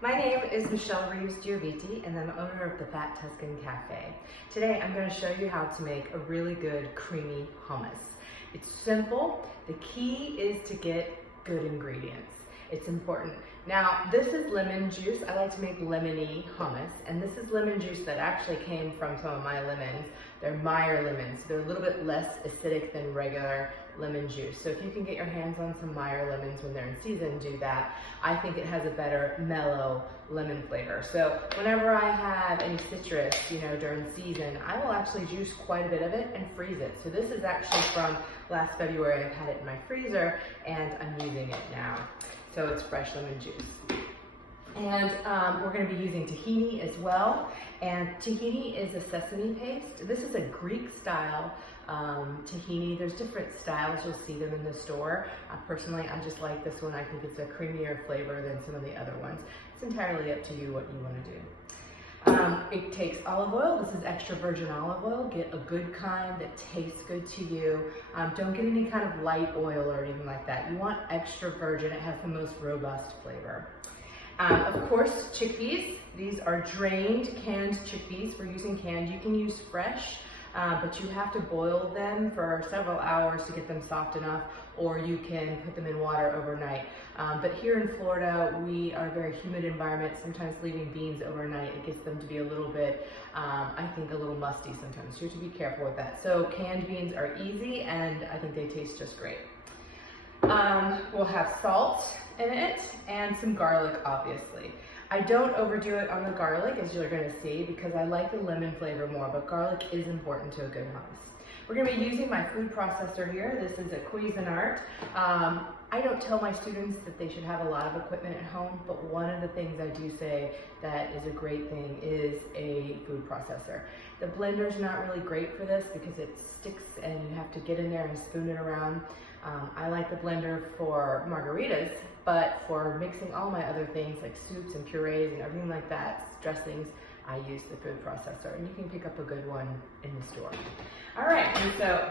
My name is Michelle Reeves Gioviti, and I'm owner of the Fat Tuscan Cafe. Today I'm going to show you how to make a really good creamy hummus. It's simple. The key is to get good ingredients. It's important. Now, this is lemon juice. I like to make lemony hummus, and this is lemon juice that actually came from some of my lemons. They're Meyer lemons. They're a little bit less acidic than regular lemon juice. So if you can get your hands on some Meyer lemons when they're in season, do that. I think it has a better mellow lemon flavor. So whenever I have any citrus, during season, I will actually juice quite a bit of it and freeze it. So this is actually from last February. I've had it in my freezer and I'm using it now. So it's fresh lemon juice. And we're going to be using tahini as well. And tahini is a sesame paste. This is a Greek style tahini. There's different styles. You'll see them in the store. Personally, I just like this one. I think it's a creamier flavor than some of the other ones. It's entirely up to you what you want to do. It takes olive oil. This is extra virgin olive oil. Get a good kind that tastes good to you. Don't get any kind of light oil or anything like that. You want extra virgin. It has the most robust flavor. Of course, chickpeas. These are drained, canned chickpeas. We're using canned. You can use fresh, but you have to boil them for several hours to get them soft enough, or you can put them in water overnight. But here in Florida, we are a very humid environment. Sometimes leaving beans overnight, it gets them to be a little bit, I think a little musty sometimes. So you have to be careful with that. So canned beans are easy, and I think they taste just great. We'll have salt in it and some garlic, obviously. I don't overdo it on the garlic, as you're going to see, because I like the lemon flavor more, but garlic is important to a good hummus. We're going to be using my food processor here. This is a Cuisinart. I don't tell my students that they should have a lot of equipment at home, but one of the things I do say that is a great thing is a food processor. The blender's not really great for this because it sticks and you have to get in there and spoon it around. I like the blender for margaritas, but for mixing all my other things like soups and purees and everything like that, dressings, I use the food processor, and you can pick up a good one in the store. All right, and so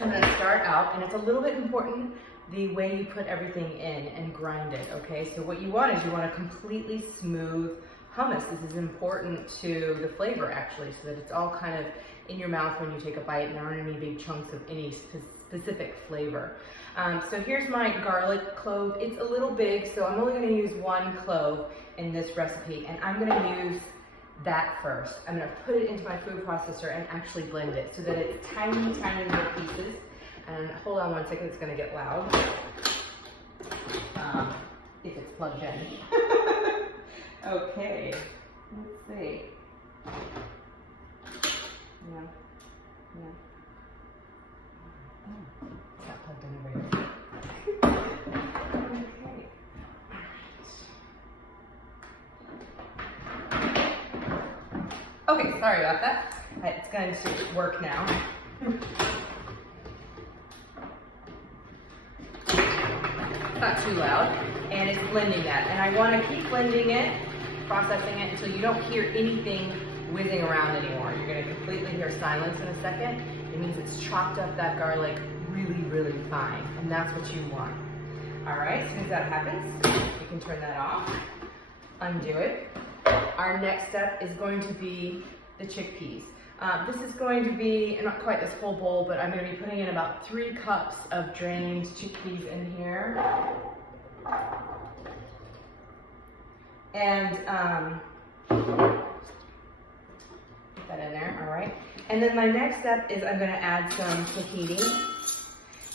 I'm going to start out, and it's a little bit important the way you put everything in and grind it, okay? So what you want is you want a completely smooth hummus. This is important to the flavor, actually, so that it's all kind of in your mouth when you take a bite and there aren't any big chunks of any specific flavor. So here's my garlic clove. It's a little big, so I'm only going to use one clove in this recipe, and I'm going to use that first. I'm going to put it into my food processor and actually blend it so that it's tiny, tiny little pieces. And hold on one second, it's going to get loud if it's plugged in. Okay, let's see. Yeah. Oh, it's not plugged in over here. Okay, sorry about that. It's going to work now. It's not too loud, and it's blending that. And I want to keep blending it, processing it until you don't hear anything whizzing around anymore. You're going to completely hear silence in a second. It means it's chopped up that garlic really, really fine, and that's what you want. All right, as soon as that happens, you can turn that off, undo it. Our next step is going to be the chickpeas. This is going to be not quite this full bowl, but I'm going to be putting in about 3 cups of drained chickpeas in here. And put that in there, all right. And then my next step is I'm going to add some tahini.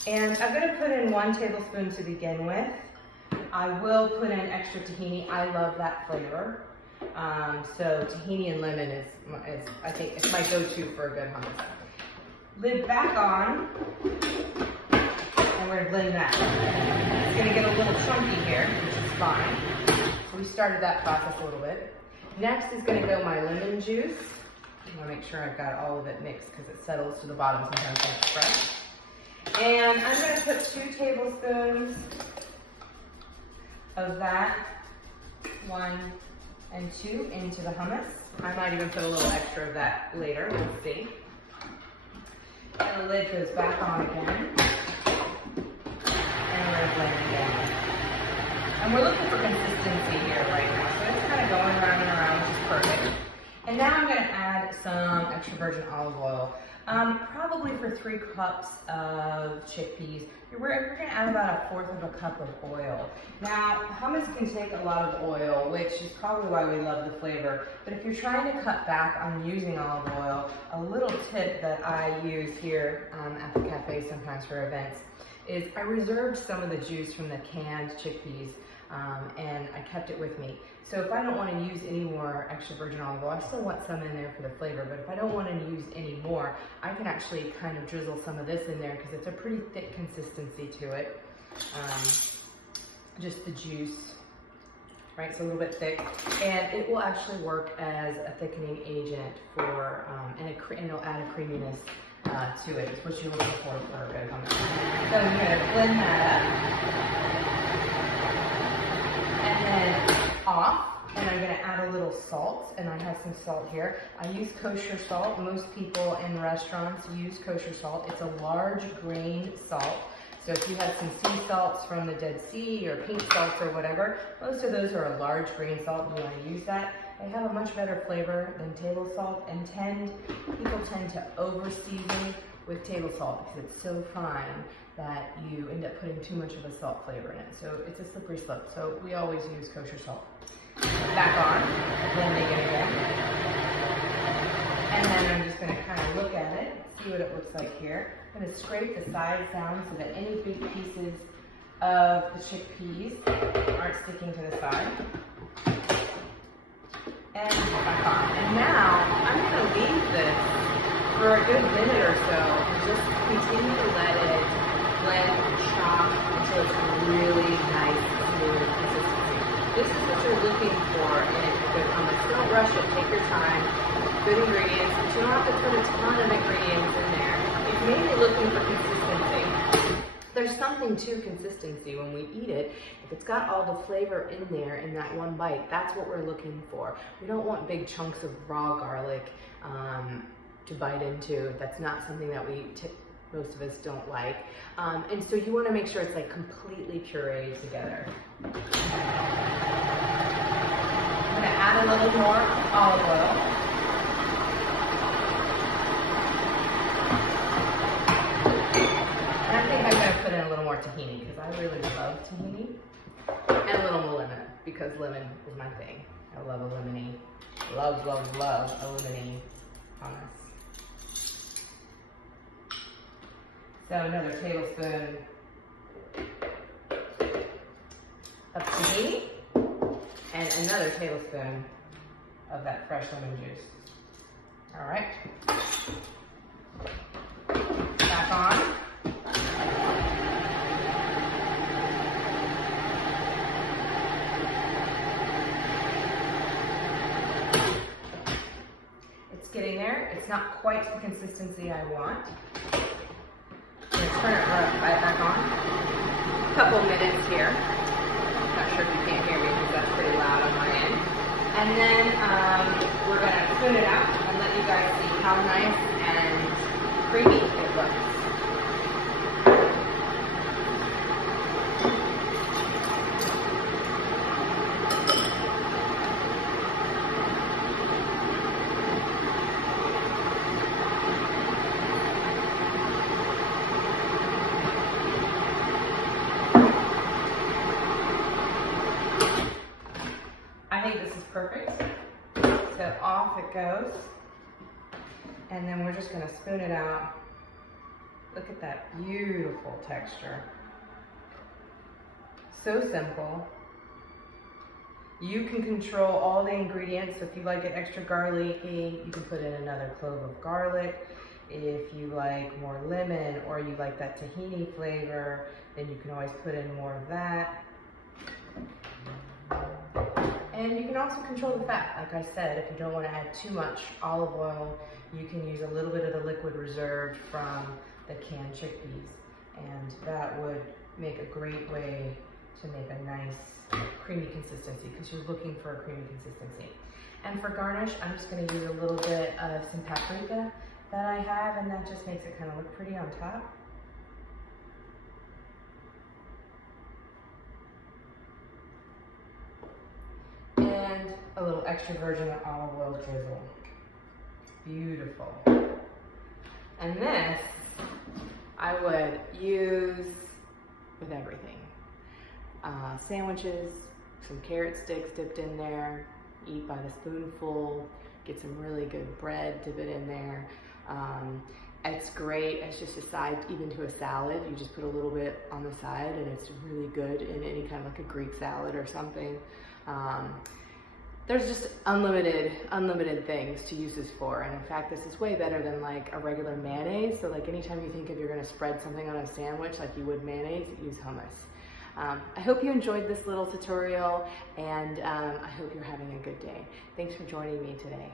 And I'm going to put in 1 tablespoon to begin with. I will put in extra tahini. I love that flavor. So tahini and lemon is I think it's my go-to for a good hummus. Lid back on, and we're gonna blend that. It's gonna get a little chunky here, which is fine. So we started that process a little bit. Next is gonna go my lemon juice. I'm gonna make sure I've got all of it mixed because it settles to the bottom sometimes when it's fresh. And I'm gonna put 2 tablespoons of that, 1 and 2 into the hummus. I might even put a little extra of that later, we'll see. And the lid goes back on again. And we're going to blend again. And we're looking for consistency here right now. So it's kind of going around and around, which is perfect. And now I'm gonna add some extra virgin olive oil. Probably for 3 cups of chickpeas, we're gonna add about 1/4 of a cup of oil. Now, hummus can take a lot of oil, which is probably why we love the flavor. But if you're trying to cut back on using olive oil, a little tip that I use here at the cafe sometimes for events is I reserved some of the juice from the canned chickpeas and I kept it with me. So if I don't want to use any more extra virgin olive oil, I still want some in there for the flavor, but if I don't want to use any more, I can actually kind of drizzle some of this in there because it's a pretty thick consistency to it. Just the juice, right? It's a little bit thick, and it will actually work as a thickening agent for, and it'll add a creaminess to it. It's what you're looking for a good hummus. So I'm going to blend that up. And then off, and I'm going to add a little salt, and I have some salt here. I use kosher salt. Most people in restaurants use kosher salt. It's a large grain salt. So if you have some sea salts from the Dead Sea or pink salts or whatever, most of those are a large grain salt and you want to use that. They have a much better flavor than table salt, and people tend to over season with table salt because it's so fine that you end up putting too much of a salt flavor in it. So it's a slippery slope. So we always use kosher salt. Back on, blending it again. And then I'm just going to kind of look at it, see what it looks like here. I'm going to scrape the sides down so that any big pieces of the chickpeas aren't sticking to the side. And back on. And now I'm going to leave this for a good minute or so and just continue to let it blend and chop until it's a really nice, smooth consistency. This is what you're looking for in a good hummus. Don't rush it. Take your time. Good ingredients, but you don't have to put a ton of ingredients in there. It's mainly looking for consistency. There's something to consistency when we eat it. If it's got all the flavor in there in that one bite, that's what we're looking for. We don't want big chunks of raw garlic to bite into. That's not something that most of us don't like. And so you want to make sure it's like completely pureed together. I'm going to add a little more olive oil. And I think I'm going to put in a little more tahini because I really love tahini. And a little more lemon because lemon is my thing. I love a lemony. Love, love, love a lemony hummus. So another tablespoon of tahini and another tablespoon of that fresh lemon juice. All right. Back on. It's getting there. It's not quite the consistency I want. Turn it right back on. A couple minutes here. Not sure if you can't hear me because that's pretty loud on my end. And then we're going to spoon it out and let you guys see how nice and creamy it looks. I think this is perfect. So off it goes. And then we're just going to spoon it out. Look at that beautiful texture. So simple. You can control all the ingredients. So if you like it extra garlicky, you can put in another clove of garlic. If you like more lemon or you like that tahini flavor, then you can always put in more of that. And you can also control the fat. Like I said, if you don't want to add too much olive oil, you can use a little bit of the liquid reserved from the canned chickpeas. And that would make a great way to make a nice creamy consistency because you're looking for a creamy consistency. And for garnish, I'm just going to use a little bit of some paprika that I have, and that just makes it kind of look pretty on top. a little extra virgin olive oil drizzle. Beautiful. And this I would use with everything. Sandwiches, some carrot sticks dipped in there, eat by the spoonful, get some really good bread, dip it in there. It's great as just a side, even to a salad. You just put a little bit on the side and it's really good in any kind of like a Greek salad or something. There's just unlimited things to use this for. And in fact, this is way better than like a regular mayonnaise. So like anytime you think if you're gonna spread something on a sandwich like you would mayonnaise, use hummus. I hope you enjoyed this little tutorial, and I hope you're having a good day. Thanks for joining me today.